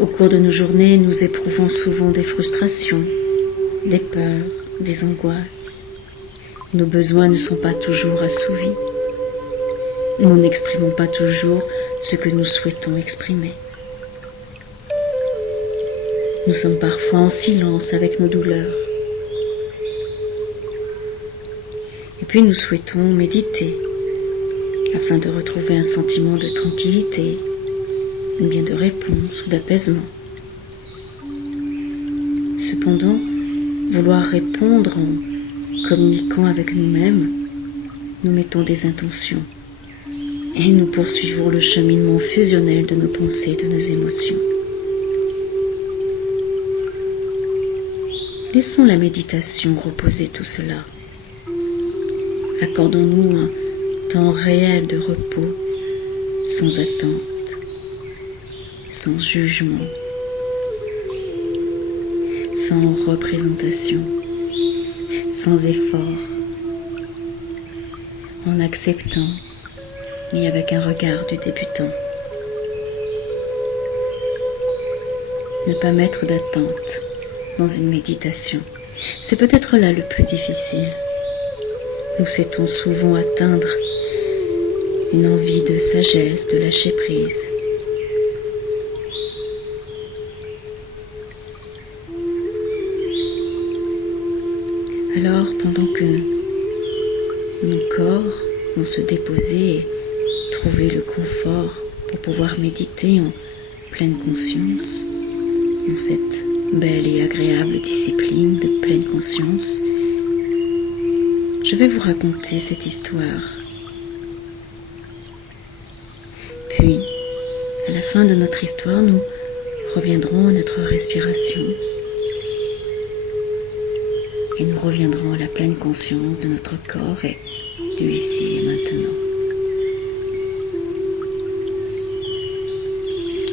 Au cours de nos journées, nous éprouvons souvent des frustrations, des peurs, des angoisses. Nos besoins ne sont pas toujours assouvis. Nous n'exprimons pas toujours ce que nous souhaitons exprimer. Nous sommes parfois en silence avec nos douleurs. Et puis nous souhaitons méditer afin de retrouver un sentiment de tranquillité, ou bien de réponse ou d'apaisement. Cependant, vouloir répondre en communiquant avec nous-mêmes, nous mettons des intentions et nous poursuivons le cheminement fusionnel de nos pensées et de nos émotions. Laissons la méditation reposer tout cela. Accordons-nous un temps réel de repos, sans attente, sans jugement, sans représentation, sans effort, en acceptant et avec un regard du débutant. Ne pas mettre d'attente dans une méditation, c'est peut-être là le plus difficile. Nous souhaitons souvent atteindre une envie de sagesse, de lâcher prise. Alors, pendant que nos corps vont se déposer et trouver le confort pour pouvoir méditer en pleine conscience, dans cette belle et agréable discipline de pleine conscience, je vais vous raconter cette histoire. Puis, à la fin de notre histoire, nous reviendrons à notre respiration et nous reviendrons à la pleine conscience de notre corps et du ici et maintenant.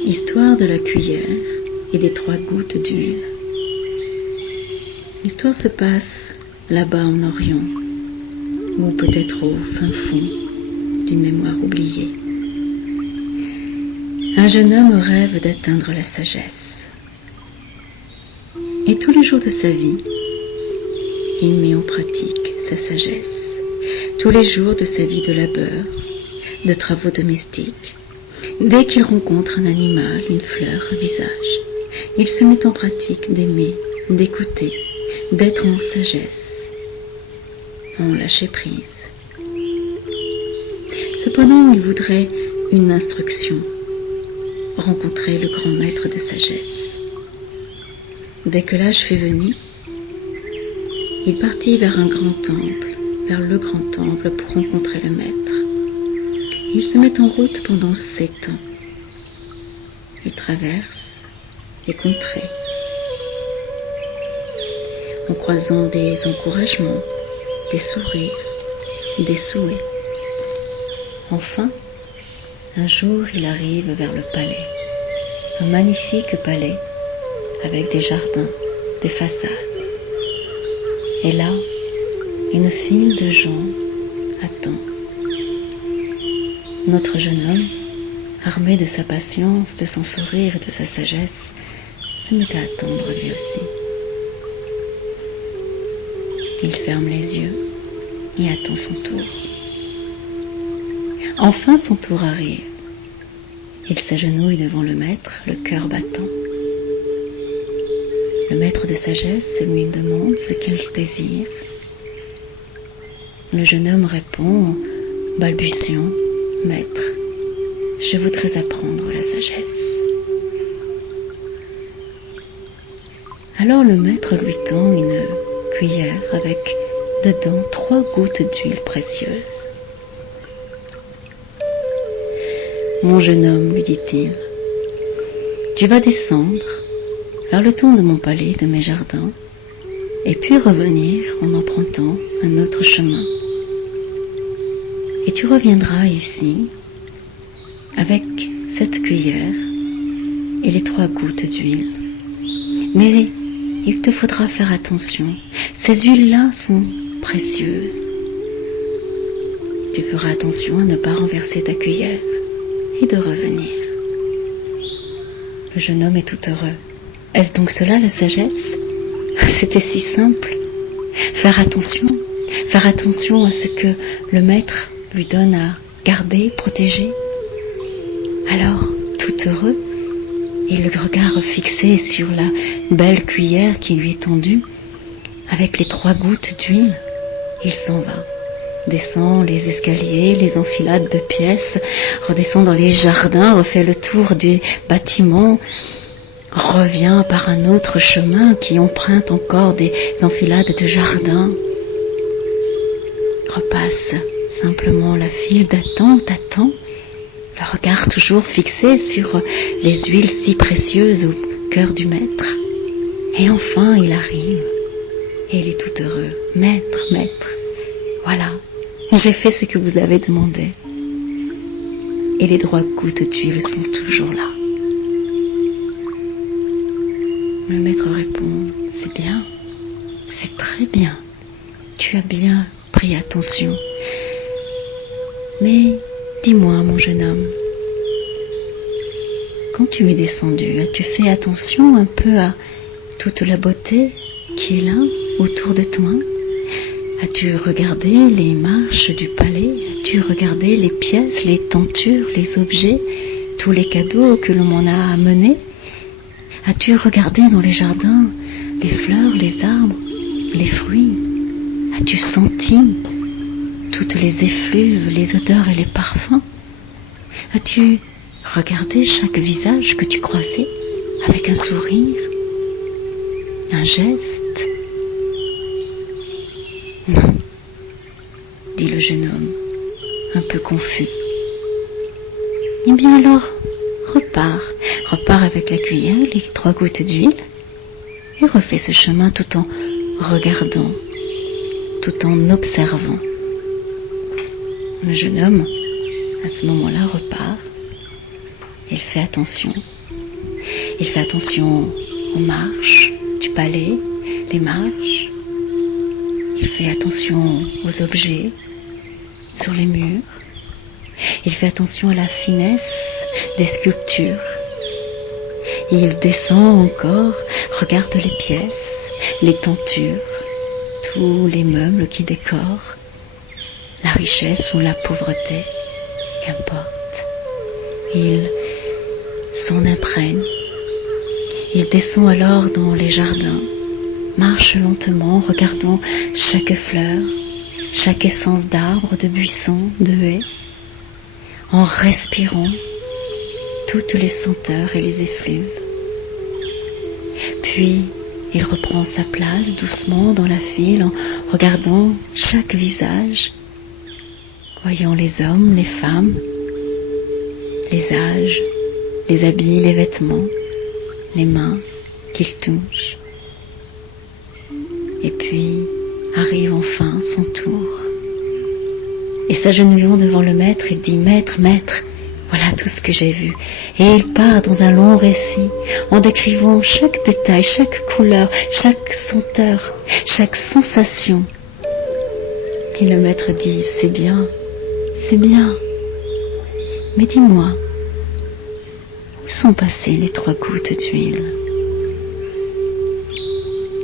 Histoire de la cuillère et des 3 gouttes d'huile. L'histoire se passe là-bas en Orient, ou peut-être au fin fond d'une mémoire oubliée. Un jeune homme rêve d'atteindre la sagesse. Et tous les jours de sa vie, il met en pratique sa sagesse. Tous les jours de sa vie de labeur, de travaux domestiques, dès qu'il rencontre un animal, une fleur, un visage, il se met en pratique d'aimer, d'écouter, d'être en sagesse, en lâcher prise. Cependant, il voudrait une instruction, rencontrer le grand maître de sagesse. Dès que l'âge fut venu, il partit vers un grand temple, vers le grand temple pour rencontrer le maître. Il se met en route pendant 7 ans. Il traverse les contrées, en croisant des encouragements, des sourires, des souhaits. Enfin, un jour, il arrive vers le palais, un magnifique palais avec des jardins, des façades. Et là, une file de gens attend. Notre jeune homme, armé de sa patience, de son sourire et de sa sagesse, se met à attendre lui aussi. Il ferme les yeux et attend son tour. Enfin, son tour arrive. Il s'agenouille devant le maître, le cœur battant. Le maître de sagesse lui demande ce qu'il désire. Le jeune homme répond, balbutiant, « Maître, je voudrais apprendre la sagesse. » Alors le maître lui tend une cuillère avec dedans 3 gouttes d'huile précieuse. « Mon jeune homme, lui dit-il, tu vas descendre, faire le tour de mon palais, de mes jardins, et puis revenir en empruntant un autre chemin. Et tu reviendras ici avec cette cuillère et les 3 gouttes d'huile. Mais il te faudra faire attention, ces huiles-là sont précieuses. Tu feras attention à ne pas renverser ta cuillère et de revenir. Le jeune homme est tout heureux. Est-ce donc cela la sagesse? C'était si simple. Faire attention à ce que le maître lui donne à garder, protéger. Alors, tout heureux, et le regard fixé sur la belle cuillère qui lui est tendue, avec les 3 gouttes d'huile, il s'en va. Descend les escaliers, les enfilades de pièces, redescend dans les jardins, refait le tour des bâtiments, revient par un autre chemin qui emprunte encore des enfilades de jardins, repasse simplement la file d'attente, attend, le regard toujours fixé sur les huiles si précieuses au cœur du maître. Et enfin il arrive, et il est tout heureux. Maître, voilà, j'ai fait ce que vous avez demandé. Et les 3 gouttes d'huile sont toujours là. Le maître répond, c'est bien, c'est très bien, tu as bien pris attention. Mais dis-moi, mon jeune homme, quand tu es descendu, as-tu fait attention un peu à toute la beauté qui est là, autour de toi? As-tu regardé les marches du palais? As-tu regardé les pièces, les tentures, les objets, tous les cadeaux que l'on m'en a amenés? As-tu regardé dans les jardins les fleurs, les arbres, les fruits? As-tu senti toutes les effluves, les odeurs et les parfums? As-tu regardé chaque visage que tu croisais avec un sourire, un geste? Non, dit le jeune homme, un peu confus. Eh bien alors, repars avec la cuillère, les 3 gouttes d'huile, et refais ce chemin tout en regardant, tout en observant. Le jeune homme, à ce moment-là, repart. Il fait attention. Il fait attention aux marches du palais, les marches. Il fait attention aux objets sur les murs. Il fait attention à la finesse des sculptures. Il descend encore, regarde les pièces, les tentures, tous les meubles qui décorent, la richesse ou la pauvreté, qu'importe. Il s'en imprègne. Il descend alors dans les jardins, marche lentement, regardant chaque fleur, chaque essence d'arbre, de buisson, de haie, en respirant toutes les senteurs et les effluves. Puis, il reprend sa place doucement dans la file en regardant chaque visage, voyant les hommes, les femmes, les âges, les habits, les vêtements, les mains qu'il touche. Et puis, arrive enfin son tour. Et s'agenouillant devant le maître, il dit « Maître, voilà tout ce que j'ai vu. » Et il part dans un long récit, en décrivant chaque détail, chaque couleur, chaque senteur, chaque sensation. Et le maître dit « C'est bien, mais dis-moi, où sont passées les 3 gouttes d'huile ?»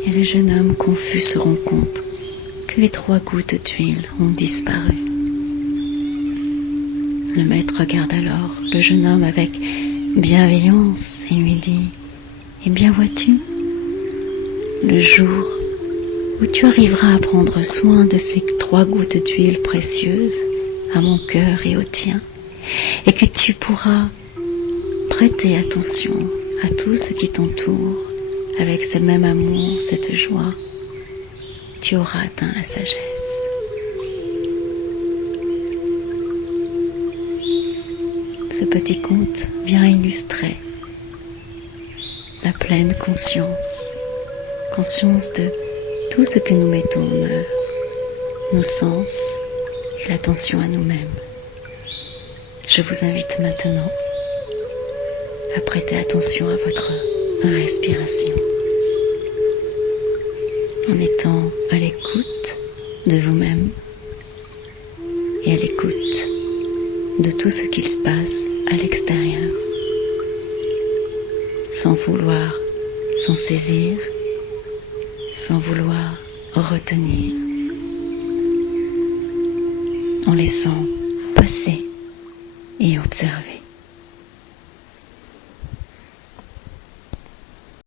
Et le jeune homme confus se rend compte que les 3 gouttes d'huile ont disparu. Le maître regarde alors le jeune homme avec bienveillance et lui dit « Eh bien vois-tu, le jour où tu arriveras à prendre soin de ces 3 gouttes d'huile précieuses à mon cœur et au tien, et que tu pourras prêter attention à tout ce qui t'entoure avec ce même amour, cette joie, tu auras atteint la sagesse. » Ce petit conte vient illustrer la pleine conscience de tout ce que nous mettons en œuvre, nos sens et l'attention à nous-mêmes. Je vous invite maintenant à prêter attention à votre respiration, en étant à l'écoute de vous-même et à l'écoute de tout ce qu'il se passe à l'extérieur. sans vouloir s'en saisir, sans vouloir retenir, en laissant passer.